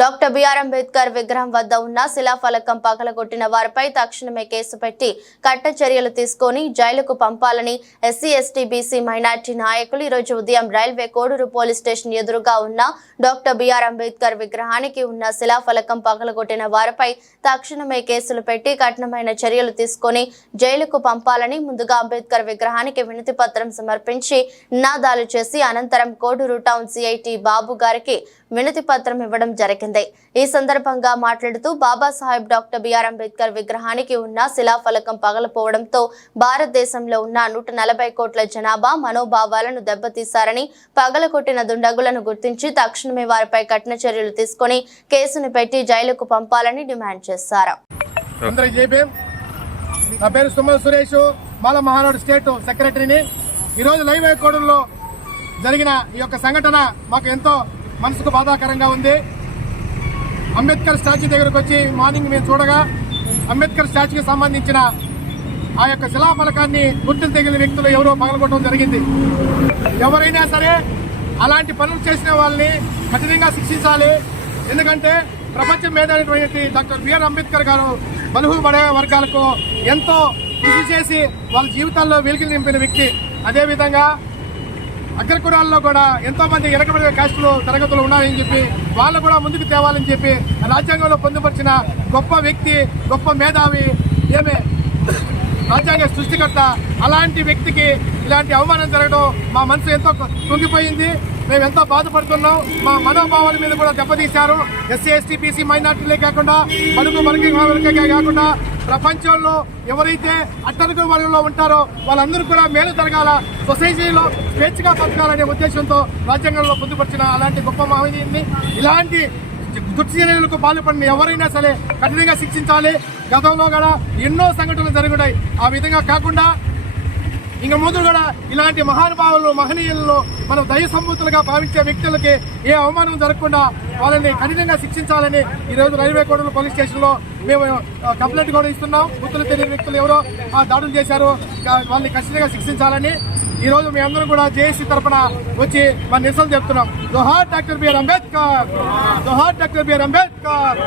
Doctor BR Ambedkar విగ్రహం వద్ద ఉన్న శిలాఫలకం పగలగొట్టిన వారిపై తక్షణమే కేసు పెట్టి కట్ట చర్యలు తీసుకొని జైలుకు పంపాలని ఎస్సీ ఎస్టీ బీసీ మైనార్టీ నాయకులు ఈ రోజు ఉదయం రైల్వే కోడూరు పోలీస్ స్టేషన్ ఎదురుగా ఉన్న డాక్టర్ బిఆర్ అంబేద్కర్ విగ్రహానికి ఉన్న శిలాఫలకం పగలగొట్టిన వారిపై తక్షణమే కేసులు పెట్టి కఠినమైన చర్యలు తీసుకొని జైలుకు పంపాలని ముందుగా అంబేద్కర్ విగ్రహానికి వినతి పత్రం సమర్పించి నినాదాలు చేసి అనంతరం కోడూరు టౌన్ సిఐటి బాబు గారికి వినతి పత్రం ఇవ్వడం జరిగింది। ఈ సందర్భంగా మాట్లాడుతూ బాబాసాహెబ్ డాక్టర్ బిఆర్ అంబేద్కర్ విగ్రహానికి ఉన్న శిలాఫలకం పగలపోవడంతో భారతదేశంలో ఉన్న 140 కోట్ల జనాభా మనోభావాలను దెబ్బతీశారని పగలకొట్టిన దుండగులను గుర్తించి తక్షణమే వారిపై కఠిన చర్యలు తీసుకొని కేసును పెట్టి జైలుకు పంపాలని డిమాండ్ చేశారు। నా పేరు సుమల్ సురేష్, బాల మహానాడు స్టేట్ సెక్రటరీని। ఈరోజు రైల్వే కోడూరులో జరిగిన ఈ యొక్క సంఘటన మాకు ఎంతో మనసుకు బాధాకరంగా ఉంది। అంబేద్కర్ స్టాచ్యూ దగ్గరకు వచ్చి మార్నింగ్ మేము చూడగా అంబేద్కర్ స్టాచ్యూకి సంబంధించిన ఆ యొక్క శిలాఫలకాన్ని గుర్తులు తెగిన వ్యక్తులు ఎవరో పగలగొట్టడం జరిగింది। ఎవరైనా సరే అలాంటి పనులు చేసిన వాళ్ళని కఠినంగా శిక్షించాలి। ఎందుకంటే ప్రపంచం మేధావి డాక్టర్ బిఆర్ అంబేద్కర్ గారు బలుగు బడే వర్గాలకు ఎంతో కృషి చేసి వాళ్ళ జీవితాల్లో వెలుగులు నింపిన వ్యక్తి। అదేవిధంగా అగ్రకులాల్లో కూడా ఎంతో మంది వెనకబడిన కాస్టులు తరగతులు ఉన్నాయని చెప్పి వాళ్ళు కూడా ముందుకు తేవాలని చెప్పి రాజ్యాంగంలో పొందుపరిచిన గొప్ప వ్యక్తి, గొప్ప మేధావి, ఏమే రాజ్యాంగ సృష్టికర్త। అలాంటి వ్యక్తికి ఇలాంటి అవమానం జరగడం మా మనసు ఎంతో కుంగిపోయింది। మేము ఎంతో బాధపడుతున్నాం। మా మనోభావాల మీద కూడా దెబ్బతీశారు। ఎస్సీ ఎస్టీ బీసీ మైనార్టీలే కాకుండా బడుగు వర్గకే కాకుండా ప్రపంచంలో ఎవరైతే అట్టడుగు వర్గంలో ఉంటారో వాళ్ళందరూ కూడా మేలు జరగాల, సొసైటీలో స్వేచ్ఛగా బతకాలనే ఉద్దేశంతో రాజ్యాంగంలో పొందుపరిచిన అలాంటి గొప్ప మహనీయుడిని ఇలాంటి దుశ్చర్యలకు పాల్పడిన ఎవరైనా సరే కఠినంగా శిక్షించాలి। గతంలో కూడా ఎన్నో సంఘటనలు జరుగుతాయి। ఆ విధంగా కాకుండా ఇంక ముందు కూడా ఇలాంటి మహానుభావులు మహనీయులను మనం దయ సంబూతులుగా భావించే వ్యక్తులకి ఏ అవమానం జరగకుండా వాళ్ళని కఠినంగా శిక్షించాలని ఈరోజు రైల్వే కోడూరు పోలీస్ స్టేషన్ లో మేము కంప్లైంట్ కూడా ఇస్తున్నాం। గుర్తులు తెలియని వ్యక్తులు ఎవరో దాడులు చేశారు, వాళ్ళని ఖచ్చితంగా శిక్షించాలని ఈ రోజు మీ అందరం కూడా జేఏసీ తరఫున వచ్చి మన నిరసన చెప్తున్నాం। జోహార్ డాక్టర్ బిఆర్ అంబేద్కర్, జోహార్ డాక్టర్ బిఆర్ అంబేద్కర్।